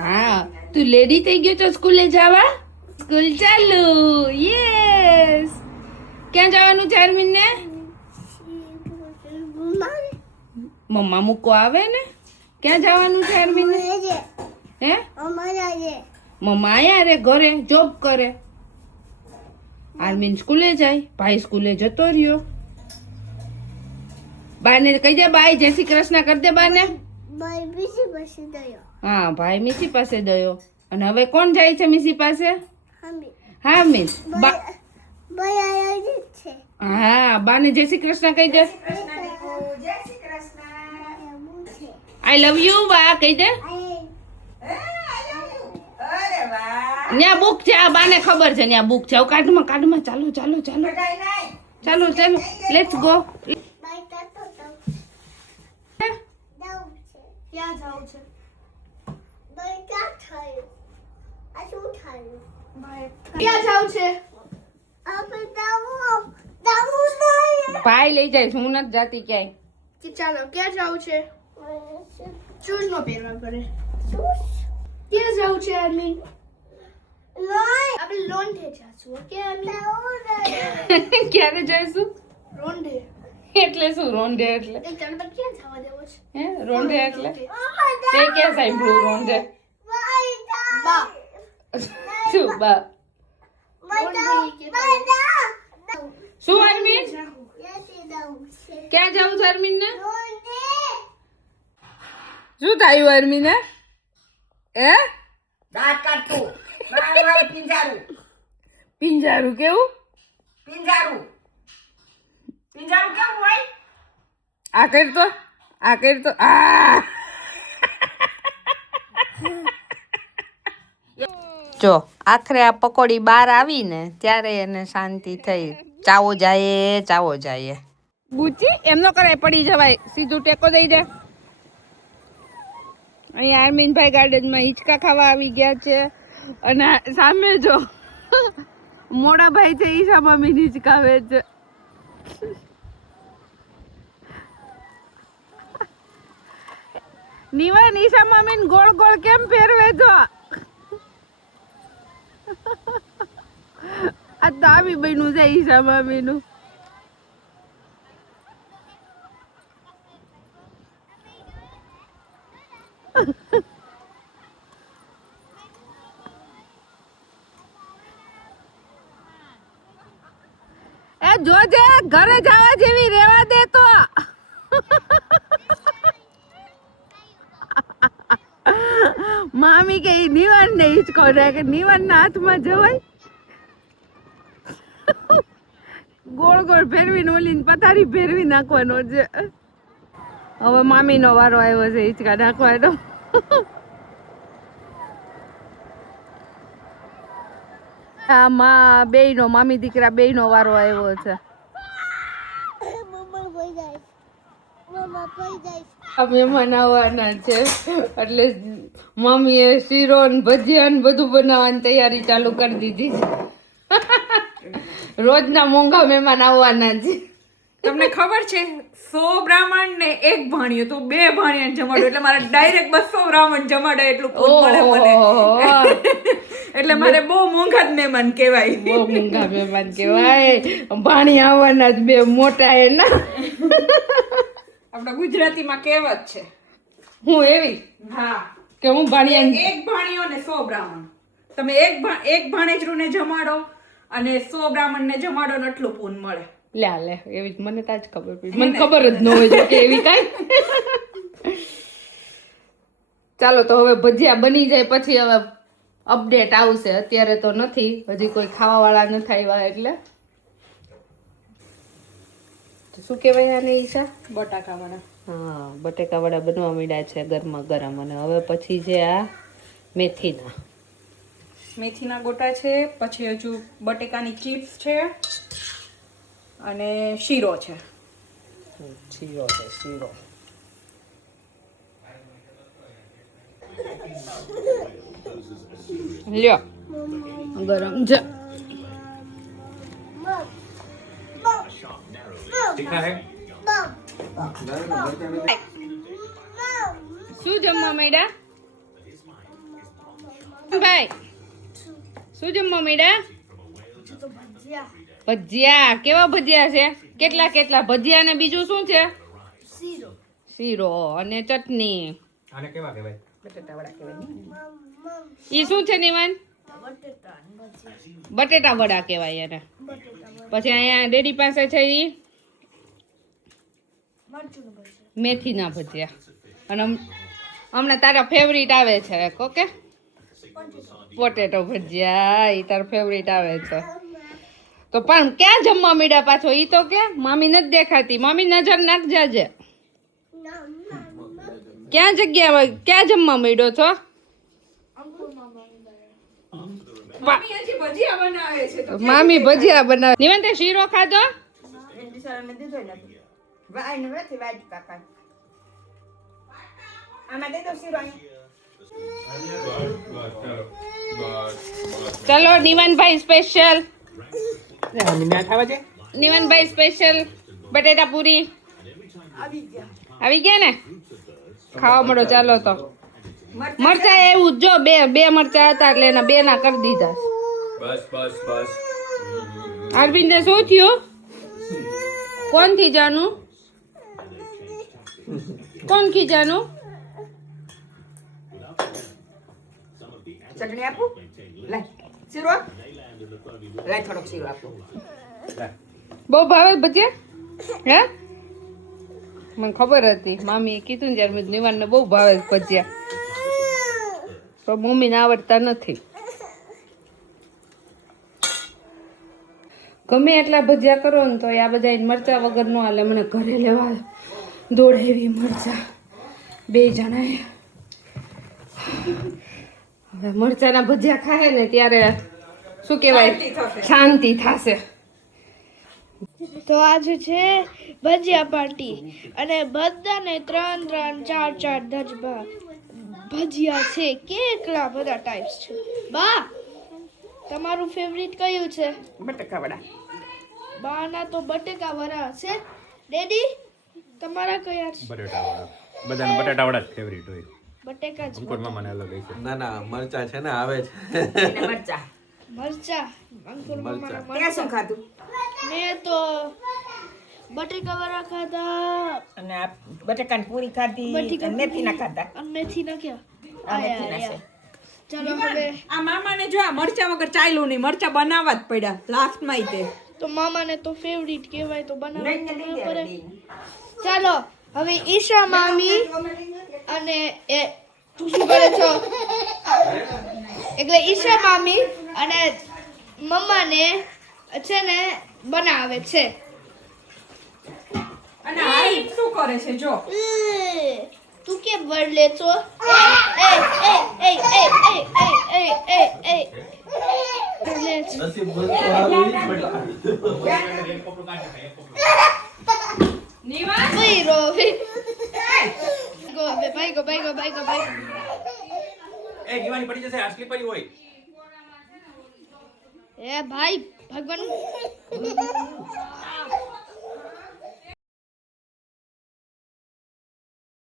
હા તું લેડી થઈ ગયો તો સ્કૂલે જવા સ્કૂલ ચાલુ યસ ક્યાં જવાનું છે અરમીન ને મમ્મા મૂકો આવે ને ક્યાં જવાનું છે અરમીન ને હે મમ્મા આયા રે ઘરે જોબ કરે આરમીન સ્કૂલે જાય ભાઈ સ્કૂલે જતો રહ્યો બાને કહી દે બાય જય શ્રી કૃષ્ણ કરી દે બાને હા ભાઈ મિસી પાસે ગયો અને હવે કોણ જાય છે મિસી પાસે હા મિસ હા બાને જય શ્રી કૃષ્ણ કહી દે આઈ લવ યુ બા કહી દે ન્યા બુક છે આ બાને ખબર છે ન્યા બુક છે કાઢમાં ચાલો ચાલો લેટ્સ ગો ક્યાં જાવ છે ક્યાં જાવ છે ભાઈ લઈ જાય હું નથી જાતી ક્યાંય ચાલો ક્યાં જાવ છે શૂઝ નો પહેરવા પડે ક્યાં જાવ છે અરમીન આપણે લોન્ડે જાશું ઓકે અરમીન ક્યારે જઈશું લોન્ડે એટલે શું રોંડે એટલે એક જણ પર ક્યાં જવા દેવો છે હે રોંડે એટલે તે ક્યાં સાંભળ્યું રોંડે બા શું બા લોન્ડે કે શું અરમીન ક્યાં જાવું છે અરમીન ને શું થયું અરમીન હે દાંત કાઢતું મારું પિંજારું પિંજારું કેવું પિંજારું કેવું હોય આ કરતો આ જો આખરે આ પકોડી બહાર આવી ને ત્યારે એને શાંતિ થઈ ચાવો જાય બુચી એમ ન કરાય પડી જવાય સીધું ટેકો દઈ દે અહીંયા આરમીનભાઈ ગાર્ડનમાં હિંચકા ખાવા આવી ગયા છે અને સામે જો મોડા ભાઈ છે ઈશા મમ્મી હિંચકાવે છે નિવાન ઈશા મમ્મી ગોળ ગોળ કેમ ફેરવે છો આ તો આવી બન્યું છે ઈશા મમ્મી નું એ જોજે ઘરે જવા જેવી રેવા દે તો મામી કે નિવાન ને હિંચકો કે નિવાન ના હાથમાં જવાય ગોળ ગોળ ફેરવીને ઓલીને પથારી ફેરવી નાખવાનો છે હવે મામી નો વારો આવ્યો છે હિંચકા નાખવાનો માં બેય નો મામી દીકરા બેય નો વારો આવ્યો છે મહેમાન આવવાના છે એટલે મમ્મીએ શીરો ને ભજીયા ને બધું બનાવવાની તૈયારી ચાલુ કરી દીધી છે રોજના મોંઘા મહેમાન આવવાના છે તમને ખબર છે 100 બ્રાહ્મણ ને એક ભાણિયો તો 2 ભાણિયા જમાડો એટલે મારે ડાયરેક્ટ 200 બ્રાહ્મણ જમાડે એટલું પૂન મળે મને એટલે મારે બહુ મોંઘા જ મહેમાન કહેવાય બહુ મોંઘા મહેમાન કહેવાય ભાણી આવવાના જ બે મોટા એના આપણા ગુજરાતીમાં કહેવત છે હું એવી હા કે હું ભાણિયા એક ભાણિયો ને 100 બ્રાહ્મણ તમે એક ભાણેજરૂને જમાડો અને 100 બ્રાહ્મણ ને જમાડો ને એટલું પૂન મળે લે એવી મને તાજ ખબર પડી મને ખબર જ ન હોય કે એવી કઈ ચાલો તો હવે ભજીયા બની જાય પછી હવે અપડેટ આવશે અત્યારે તો નથી હજી કોઈ ખાવા વાળા નથી આવ્યા એટલે શું કહેવાય આને ઈશા બટાકા વડા હા બટેકા વડા બનવા માંડ્યા છે ગરમા ગરમ અને હવે પછી છે આ મેથીના ગોટા છે પછી હજુ બટેકાની ચિપ્સ છે અને શીરો છે શીરો લ્યો ગરમ છે શું જમવા માંડ્યા ભાઈ શું જમવા માંડ્યા? તો ભજીયા, ભજીયા. કેવા ભજીયા છે? કેટલા કેટલા ભજીયા ને બીજું શું છે? શીરો, શીરો અને ચટણી. આને કેવા કહેવાય? બટેટા વડા કહેવાય. ઈ શું છે નિવાન? બટેટા અને ભજીયા, બટેટા વડા કહેવાય એને. બટેટા, પછી અહીંયા ડેડી પાસે છે ઈ મરચું ભજીયા, મેથીના ભજીયા. અને હમણાં તારા ફેવરિટ આવે છે ઓકે પોટેટો ભજીયા. ઈ તારા ફેવરિટ આવે છે. તો પણ ક્યાં જમવા મીડા પાછો ઈ તો કે મામી નથી દેખાતી. મામી નજર નાખજે જે. ક્યાં જગ્યા ક્યાં જમવા મીડો છો? મમ્મી હજી ભજીયા બનાવે છે તો મામી ભજીયા બનાવે. નિવંતે શીરો ખાધો? એને બિચારાને દીધો નથી. વાયને નથી વાય કાકા. આમાં દે દો શીરો અહીંયા. ચલો નિવનભાઈ સ્પેશિયલ. મીઠા ખાવા છે? નિવનભાઈ સ્પેશિયલ બટેટા પૂરી આવી ગયા ને? ખાવા મળો ચાલો તો. મરચા એવું જ જો બે મરચા હતા એટલે એના બે ના કરી દીધા. બસ બસ બસ. અરવિંદને શું થયું? કોણ ખીજાનું? કોણ ખીજાનું? ચટણી આપું? લાય શીરો આપ. લાય થોડોક શીરો આપો. બહુ ભાવે ભજીયા? હે મને ખબર હતી મામીએ કીધું ને ત્યારે મેં નિવાનને બહુ ભાવે ભજીયા. તો મમ્મીને આવડતા નથી. ગમે એટલા ભજીયા કરો ને તો આ બધા મરચા વગર નો હાલે. મને ઘરે લેવા દોડેવી મરચા બે જણાએ. હવે મરચાના ભજીયા ખાય ને ત્યારે શું કહેવાય શાંતિ થશે. તો આજે છે ભજીયા પાર્ટી અને બધાને 3 4 ડબ્બા ભજીયા છે. કેટલા બધા ટાઈપ્સ છે. બા તમારું ફેવરિટ કયું છે? બટેકા વડા. બાના તો બટેકા વડા છે. ડેડી તમારા કયા છે? બટેટા વડા. બધાને બટેટા વડા જ ફેવરિટ હોય. બટેકા જ. અંકુર મામાને અલગ હોય છે. ના ના મરચા છે ને આવે છે એને મરચા. મરચા અંકુર મામાના ત્યાં શું ખાધું? મેં તો બટેકા વડા ખાધા અને આ બટેકાની પૂરી ખાધી અને મેથી ના ખાધા. અને મેથી નાખ્યા. આ મેથીના છે. ચાલો હવે આ મામાને જો આ મરચા વગર ચાલ્યું નહીં. મરચા બનાવવા જ પડ્યા લાસ્ટમાં તે. તો મામાને તો ફેવરિટ કહેવાય તો બનાવવું લઈને લઈ પડે. જાય બેન. ચાલો હવે ઈશા મામી અને એ તું શું કરે છો? એટલે ઈશા મામી અને મમ્માને છે ને બનાવે છે. અને હારી શું કરે છે જો. તું કેમ વડ લે છો? એ એ એ એ એ એ એ એ એ નસીબ બનતો આવી નિવાસ ભાઈ રોવી ગો બે ભાઈ ગો ભાઈ ગો ભાઈ ગો ભાઈ. એ દીવાની પડી જશે આસલી પડી હોય. એ ભાઈ ભગવાન